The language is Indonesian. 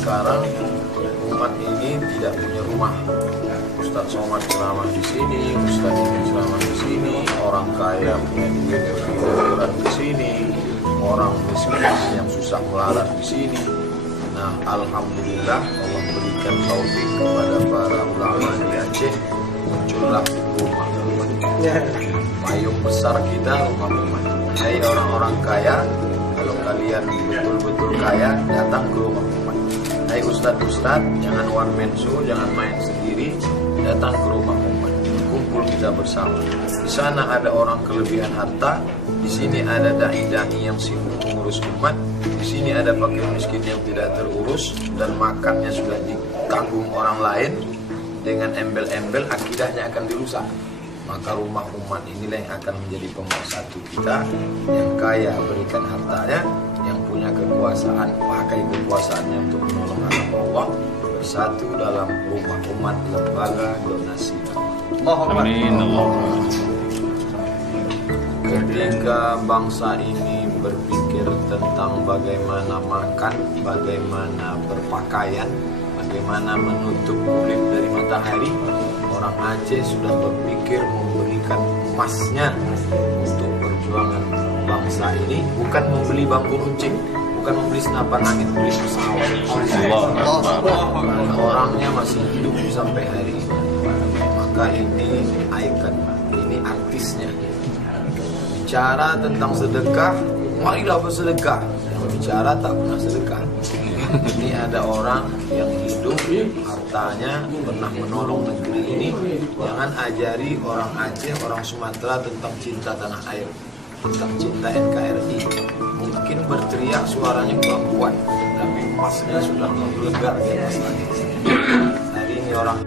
sekarang umat ini tidak punya rumah. Ustadz Somad ceramah di sini, Ustadz ini ceramah di sini, orang kaya punya duit liburan di sini, orang miskin yang susah melarat di sini. Nah, alhamdulillah Allah berikan taufik kepada para ulama di Aceh, muncullah rumah umat. Payung besar kita rumah umat. Hai orang-orang kaya, kalau kalian betul-betul kaya, datang ke rumah umat. Hai ustadz-ustadz, jangan one man show, jangan main sendiri, datang ke rumah umat. Kumpul kita bersama. Di sana ada orang kelebihan harta, di sini ada dai-dai yang sibuk mengurus umat, di sini ada fakir miskin yang tidak terurus dan makannya sudah ditanggung orang lain. Dengan embel-embel akidahnya akan dirusak. Maka rumah umat inilah yang akan menjadi pemersatu kita. Yang kaya berikan hartanya, yang punya kekuasaan pakai kekuasaannya untuk menolong agama Allah. Bersatu dalam rumah umat lembaga donasi. Amin. Ketika bangsa ini berpikir tentang bagaimana makan, bagaimana berpakaian, bagaimana menutup kulit dari matahari, orang Aceh sudah berpikir memberikan emasnya untuk perjuangan bangsa ini. Bukan membeli bambu runcing, bukan membeli senapan angin, beli pesawat. Orangnya masih hidup sampai hari ini. Maka ini ikon, ini artisnya. Bicara tentang sedekah, marilah bersedekah. Yang bicara tak pernah sedekah. Ini ada orang yang hidup, hartanya pernah menolong negeri ini. Jangan ajari orang Aceh, orang Sumatera tentang cinta tanah air, tentang cinta NKRI. Mungkin berteriak suaranya kurang kuat, tapi emasnya sudah menggelegar di atas langit. Hari ini orang